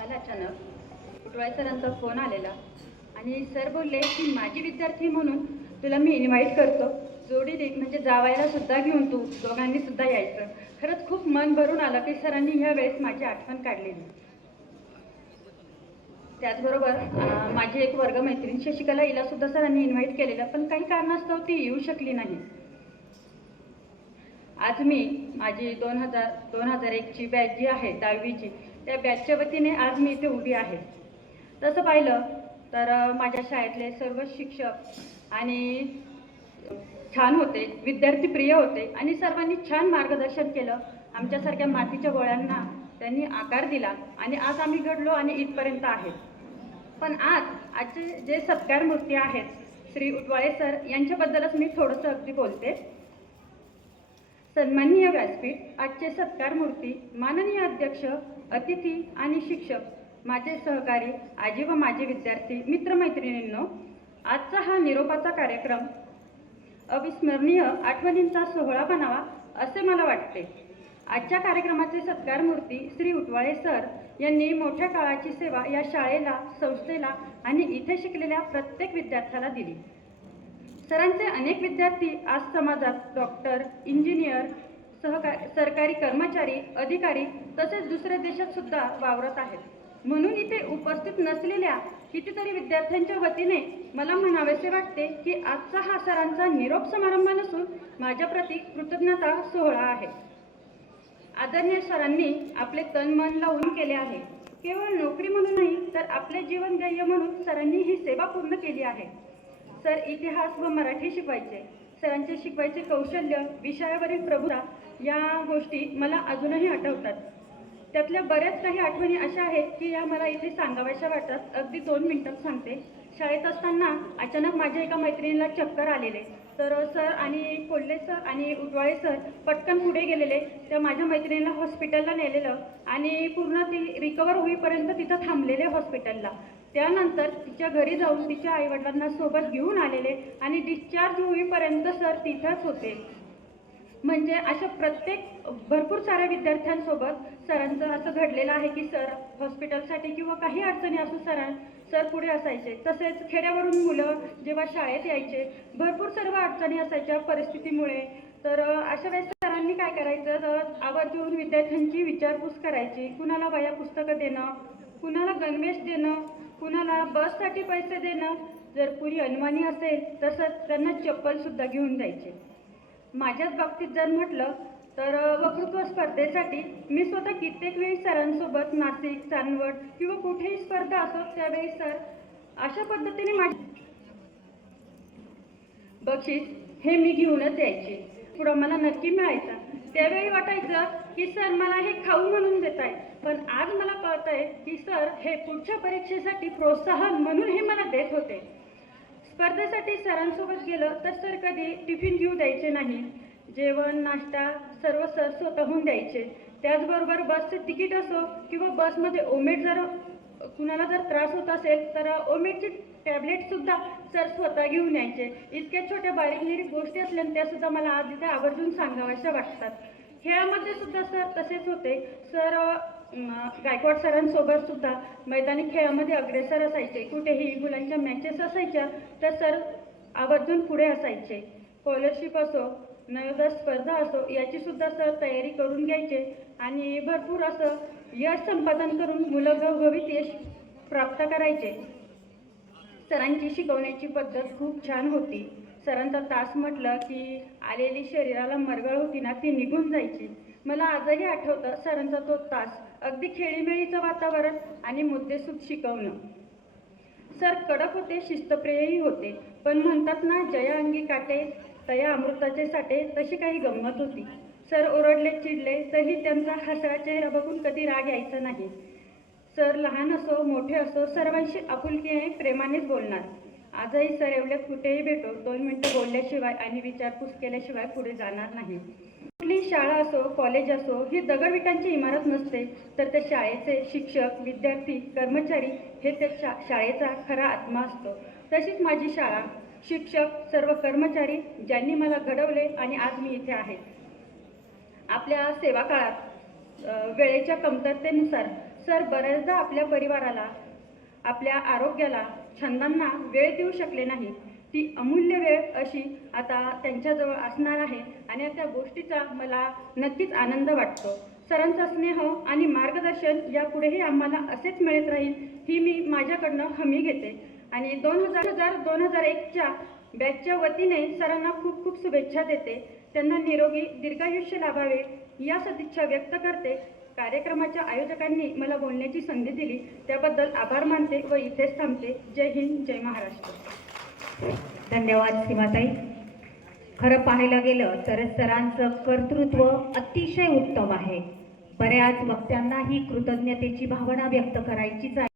काल अचानक कुटवाळे सरांचा फोन आलेला. आणि सर बोलले की माझी विद्यार्थी म्हणून तुला मी इन्व्हाइट करतो. जोडी दे म्हणजे जावायला सुद्धा घेऊन तू दोघांनी सुद्धा यायचं. खरंच खूप मन भरून आलं की सरांनी ह्या वेळेस माझी आठवण काढलेली. त्याचबरोबर माझी एक वर्गमैत्रीण शशिकला हिला सुद्धा सरांनी इन्व्हाइट केलेलं. पण काही कारणास्तव ती येऊ शकली नाही. आज मी माझी दोन हजार दोन हजार एकची बॅच जी आहे दहावीची त्या बॅचच्या वतीने आज मी इथे उभी आहे. तसं पाहिलं तर माझ्या शाळेतले सर्व शिक्षक आणि छान होते विद्यार्थी प्रिय होते आणि सर्वांनी छान मार्गदर्शन केलं. आमच्यासारख्या मातीच्या गोळ्यांना त्यांनी आकार दिला आणि आज आम्ही घडलो आणि इथपर्यंत आहे. पण आज आजचे जे सत्कार मूर्ती आहेत श्री उटवाळे सर यांच्याबद्दलच मी थोडंसं अगदी बोलते. सन्माननीय व्यासपीठ आजचे सत्कार मूर्ती माननीय अध्यक्ष अतिथी आणि शिक्षक माझे सहकारी आजी व माझे विद्यार्थी मित्रमैत्रिणींनो आजचा हा निरोपाचा कार्यक्रम अविस्मरणीय आठवणींचा सोहळा बनावा असे मला वाटते. आजच्या कार्यक्रमाचे सत्कार मूर्ती श्री उटवाळे सर यांनी मोठ्या काळाची सेवा या शाळेला संस्थेला आणि इथे शिकलेल्या प्रत्येक विद्यार्थ्याला दिली. सरांचे अनेक विद्यार्थी आज समाजात डॉक्टर इंजिनियर सहका सरकारी कर्मचारी अधिकारी तसेच दुसऱ्या देशात सुद्धा वावरत आहेत. म्हणून इथे उपस्थित नसलेल्या कितीतरी विद्यार्थ्यांच्या वतीने मला म्हणावेसे वाटते की आजचा हा सरांचा निरोप समारंभ नसून माझ्या प्रती कृतज्ञता सोहळा आहे. आदरणीय सरांनी आपले तन मन लावून केले आहे. केवळ नोकरी म्हणून नाही तर आपले जीवन ध्येय म्हणून सरांनी ही सेवा पूर्ण केली आहे. सर इतिहास व मराठी शिकवायचे. सरांचे शिकवायचे कौशल्य विषयावरील प्रभुता या गोष्टी मला अजूनही आठवतात. त्यातल्या बऱ्याच काही आठवणी अशा आहेत की या मला इथे सांगाव्याशा वाटतात. अगदी दोन मिनिटात सांगते. शाळेत असताना अचानक माझ्या एका मैत्रिणीला चक्कर आलेले. तर सर आणि कोल्हे सर आणि उटवाळे सर पटकन पुढे गेलेले. त्या माझ्या मैत्रिणीला हॉस्पिटलला नेलेलं आणि पूर्ण ती रिकवर होईपर्यंत तिथं थांबलेले हॉस्पिटलला. त्यानंतर तिच्या घरी जाऊन तिच्या आईवडिलांना सोबत घेऊन आलेले आणि डिस्चार्ज होईपर्यंत सर तिथंच होते. म्हणजे अशा प्रत्येक भरपूर साऱ्या विद्यार्थ्यांसोबत सरांचं असं घडलेलं आहे की सर हॉस्पिटलसाठी किंवा काही अडचणी असू सरां सर पुढे असायचे. तसेच खेड्यावरून मुलं जेव्हा शाळेत यायचे भरपूर सर्व अडचणी असायच्या परिस्थितीमुळे. तर अशा वेळेस सरांनी काय करायचं? तर आवर्जून विद्यार्थ्यांची विचारपूस करायची. कुणाला वया पुस्तकं देणं? कुणाला गणवेश देणं? कुणाला बससाठी पैसे देणं जर कुणी अनमानी असेल तसंच त्यांना चप्पलसुद्धा घेऊन द्यायचे. माझ्याच बाबतीत जर म्हटलं तर वक्तृत्व स्पर्धेसाठी मी स्वतः कित्येक वेळी सरांसोबत नाशिक चांदवड किंवा कुठेही स्पर्धा असो त्यावेळी सर अशा पद्धतीने माझी बक्षीस हे मी घेऊनच यायचे. पुढं मला नक्की मिळायचा. त्यावेळी वाटायचं की सर मला हे खाऊ म्हणून देत आहे पण आज मला कळत आहे की सर हे पुढच्या परीक्षेसाठी प्रोत्साहन म्हणून हे मला देत होते. स्पर्धेसाठी सरांसोबत गेलं तर सर कधी टिफिन घेऊ द्यायचे नाही. जेवण नाश्ता सर्व सर स्वतःहून द्यायचे. त्याचबरोबर बसचे तिकीट असो किंवा बसमध्ये ओमेट जर कुणाला जर त्रास होत असेल तर ओमेटची टॅबलेट सुद्धा सर स्वतः घेऊन यायचे. इतक्या छोट्या बारीक निरीक गोष्टी असल्या त्या सुद्धा मला आज इथे आवर्जून सांगाव्याशा वाटतात. खेळामध्ये सुद्धा सर तसेच होते. सर गायकवाड सरांसोबत सुद्धा मैदानी खेळामध्ये अग्रेसर असायचे. कुठेही मुलांच्या मॅचेस असायच्या तर सर आवर्जून पुढे असायचे. स्कॉलरशिप असो नवोदय स्पर्धा असो याची सुद्धा सर तयारी करून घ्यायचे आणि भरपूर असं यश संपादन करून मुलं घवघवीत यश प्राप्त करायचे. सरांची शिकवण्याची पद्धत खूप छान होती. सरांचा तास म्हटलं की आलेली शरीराला मरगळ होती ना ती निघून जायची. मला आजही आठवतं सरांचा तो तास अगदी खेळीमेळीचं वातावरण आणि मुद्देसूद शिकवणं. सर कडक होते शिस्तप्रियही होते पण म्हणतात ना जया अंगी काटे तया अमृताचे साठे तशी काही गंमत होती. सर ओरडले चिडले तरी त्यांचा हसरा चेहरा बघून कधी राग यायचा नाही. सर लहान असो मोठे असो सर्वांशी आपुलकीने प्रेमानेच बोलणार. आजही सर एवढे कुठेही भेटो दोन मिनटं बोलल्याशिवाय आणि विचारपूस केल्याशिवाय पुढे जाणार नाही. कुठली शाळा असो कॉलेज असो ही दगडविटांची इमारत नसते तर त्या शाळेचे शिक्षक विद्यार्थी कर्मचारी हे त्या शा शाळेचा खरा आत्मा असतो. तशीच माझी शाळा. शिक्षक सर्व कर्मचारी ज्यांनी मला घडवले आणि आज मी इथे आहे. आपल्या सेवा काळात वेळेच्या कमतरतेनुसार सर बऱ्याचदा आपल्या परिवाराला आपल्या आरोग्याला छंदांना वेळ देऊ शकले नाही ती अमूल्य वेळ अशी आता त्यांच्याजवळ असणार आहे आणि त्या गोष्टीचा मला नक्कीच आनंद वाटतो. सरांचा स्नेह आणि मार्गदर्शन यापुढेही आम्हाला असेच मिळत राहील ही मी माझ्याकडनं हमी घेते. आणि दोन हजार हजार दोन हजार एकच्या बॅचच्या वतीने सरांना खूप खूप शुभेच्छा देते. त्यांना निरोगी दीर्घायुष्य लाभावे या सदिच्छा व्यक्त करते. कार्यक्रमाच्या आयोजकांनी मला बोलण्याची संधी दिली. त्याबद्दल आभार मानते व इथेच थांबते. जय हिंद जय महाराष्ट्र. धन्यवाद सीमाताई. खरं पाहायला गेलं तर सरांचं कर्तृत्व अतिशय उत्तम आहे. बऱ्याच वक्त्यांना ही कृतज्ञतेची भावना व्यक्त करायचीच आहे.